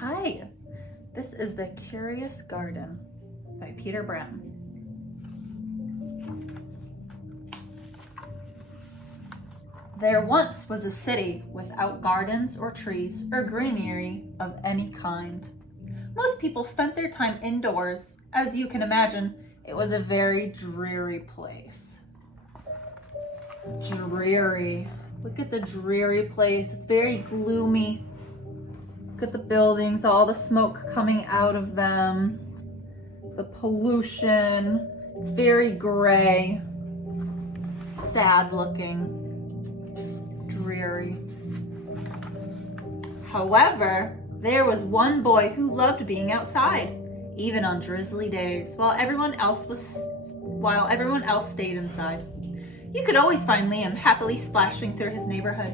Hi, this is The Curious Garden by Peter Brown. There once was a city without gardens or trees or greenery of any kind. Most people spent their time indoors. As you can imagine, it was a very dreary place. Dreary. Look at the dreary place. It's very gloomy. Look at the buildings, all the smoke coming out of them. The pollution. It's very gray. Sad looking. Dreary. However, there was one boy who loved being outside, even on drizzly days, while everyone else stayed inside. You could always find Liam happily splashing through his neighborhood.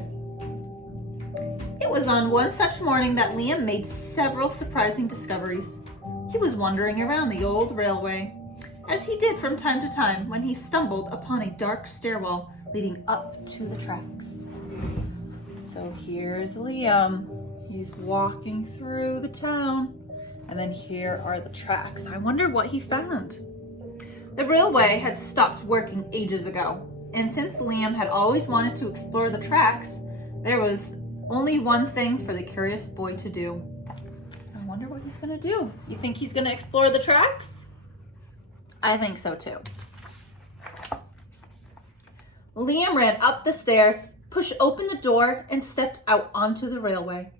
It was on one such morning that Liam made several surprising discoveries. He was wandering around the old railway, as he did from time to time when he stumbled upon a dark stairwell leading up to the tracks. So here's Liam. He's walking through the town, and then here are the tracks. I wonder what he found. The railway had stopped working ages ago, and since Liam had always wanted to explore the tracks, there was only one thing for the curious boy to do. I wonder what he's gonna do. You think he's gonna explore the tracks? I think so too. Liam ran up the stairs, pushed open the door, and stepped out onto the railway.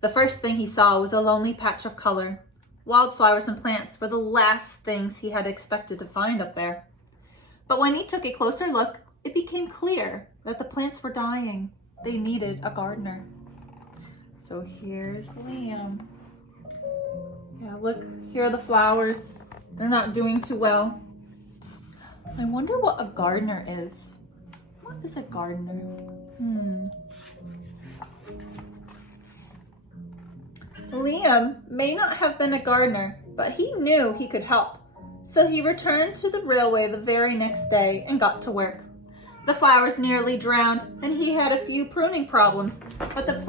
The first thing he saw was a lonely patch of color. Wildflowers and plants were the last things he had expected to find up there. But when he took a closer look, it became clear that the plants were dying. They needed a gardener. So here's Liam. Yeah, look, here are the flowers. They're not doing too well. I wonder what a gardener is. What is a gardener? Liam may not have been a gardener, but he knew he could help. So he returned to the railway the very next day and got to work. The flowers nearly drowned, and he had a few pruning problems, but the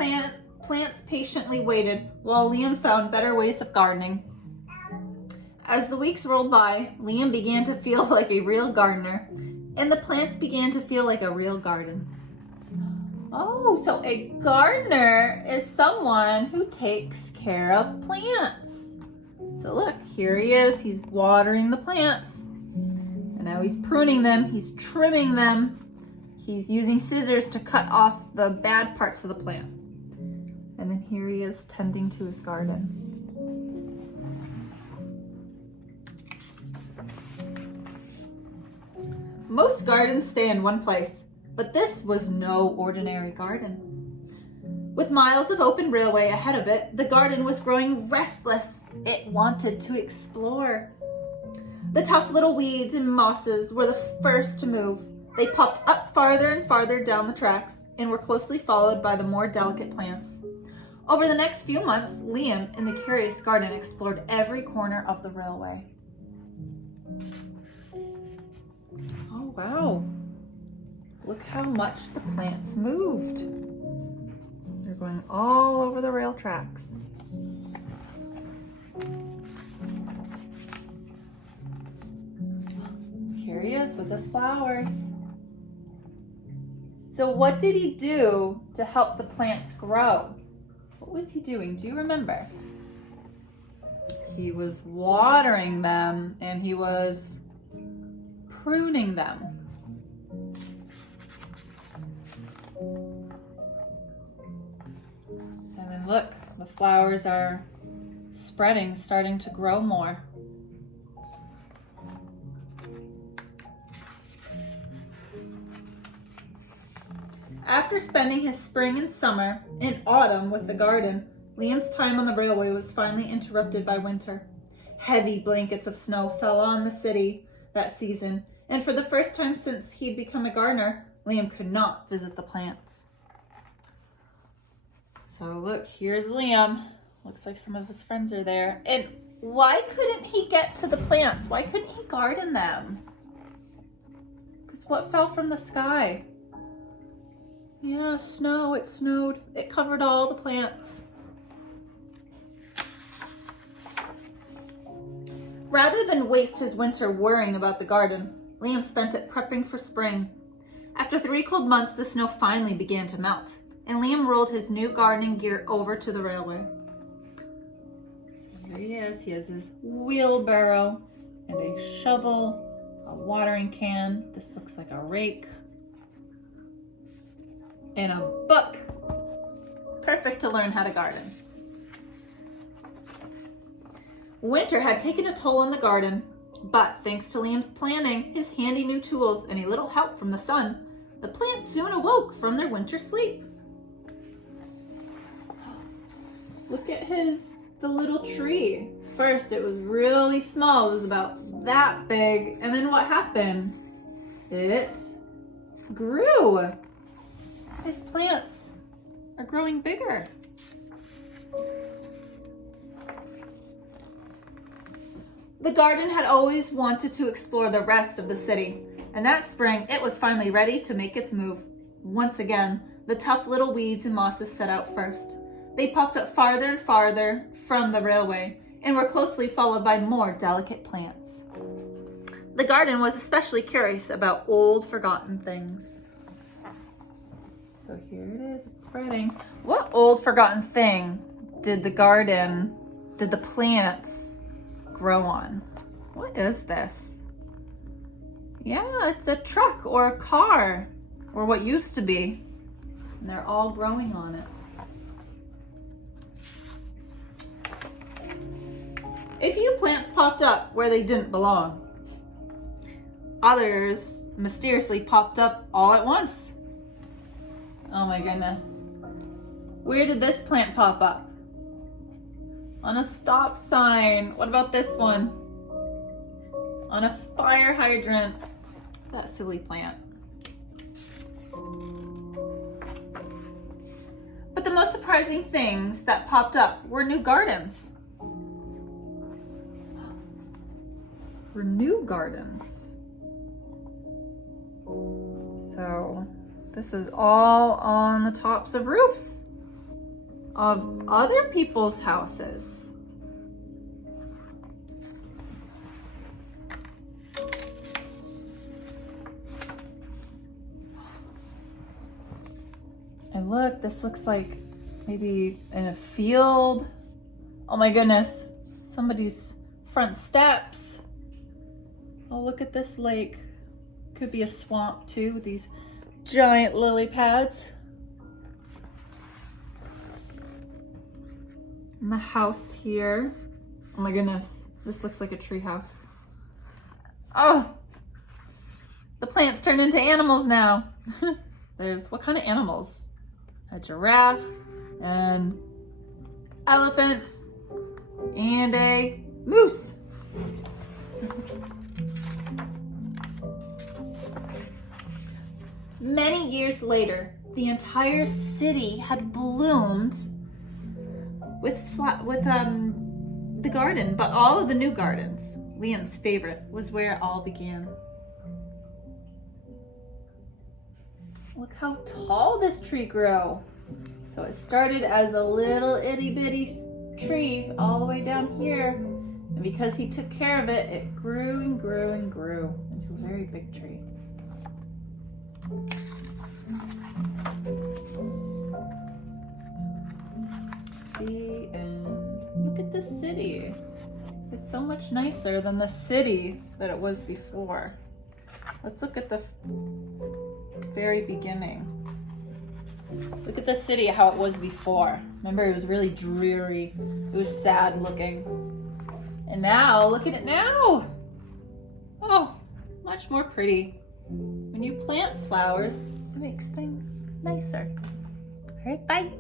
plants patiently waited while Liam found better ways of gardening. As the weeks rolled by, Liam began to feel like a real gardener, and the plants began to feel like a real garden. Oh, so a gardener is someone who takes care of plants. So look, here he is. He's watering the plants. And now he's pruning them. He's trimming them. He's using scissors to cut off the bad parts of the plant. And then here he is tending to his garden. Most gardens stay in one place, but this was no ordinary garden. With miles of open railway ahead of it, the garden was growing restless. It wanted to explore. The tough little weeds and mosses were the first to move. They popped up farther and farther down the tracks and were closely followed by the more delicate plants. Over the next few months, Liam in the Curious Garden explored every corner of the railway. Oh, wow. Look how much the plants moved. They're going all over the rail tracks. Here he is with his flowers. So what did he do to help the plants grow? What was he doing? Do you remember? He was watering them and he was pruning them. And then look, the flowers are spreading, starting to grow more. After spending his spring and summer and autumn with the garden, Liam's time on the railway was finally interrupted by winter. Heavy blankets of snow fell on the city that season, and for the first time since he'd become a gardener, Liam could not visit the plants. So look, here's Liam. Looks like some of his friends are there. And why couldn't he get to the plants? Why couldn't he garden them? Because what fell from the sky? Yeah, snow. It snowed. It covered all the plants. Rather than waste his winter worrying about the garden, Liam spent it prepping for spring. After 3 cold months, the snow finally began to melt, and Liam rolled his new gardening gear over to the railway. Here he is. He has his wheelbarrow and a shovel, a watering can. This looks like a rake. And a book. Perfect to learn how to garden. Winter had taken a toll on the garden, but thanks to Liam's planning, his handy new tools, and a little help from the sun, the plants soon awoke from their winter sleep. Look at the little tree. First, it was really small. It was about that big. And then what happened? It grew. These plants are growing bigger. The garden had always wanted to explore the rest of the city, and that spring it was finally ready to make its move. Once again, the tough little weeds and mosses set out first. They popped up farther and farther from the railway and were closely followed by more delicate plants. The garden was especially curious about old, forgotten things. So here it is, it's spreading. What old, forgotten thing did the plants grow on? What is this? Yeah, it's a truck or a car, or what used to be. And they're all growing on it. A few plants popped up where they didn't belong. Others mysteriously popped up all at once. Oh my goodness. Where did this plant pop up? On a stop sign. What about this one? On a fire hydrant. That silly plant. But the most surprising things that popped up were new gardens. So this is all on the tops of roofs of other people's houses. And look, this looks like maybe in a field. Oh my goodness, somebody's front steps. Oh, look at this lake. Could be a swamp too, with these giant lily pads. And the house here. Oh my goodness, this looks like a tree house. Oh, the plants turned into animals now. There's, what kind of animals? A giraffe, an elephant, and a moose. Many years later, the entire city had bloomed with the garden, but all of the new gardens. Liam's favorite was where it all began. Look how tall this tree grew. So it started as a little itty bitty tree all the way down here. And because he took care of it, it grew and grew and grew into a very big tree. The end. Look at the city. It's so much nicer than the city that it was before. Let's look at the very beginning. Look at the city, how it was before. Remember, it was really dreary. It was sad looking. And now, look at it now. Oh, much more pretty. When you plant flowers, it makes things nicer. All right, bye.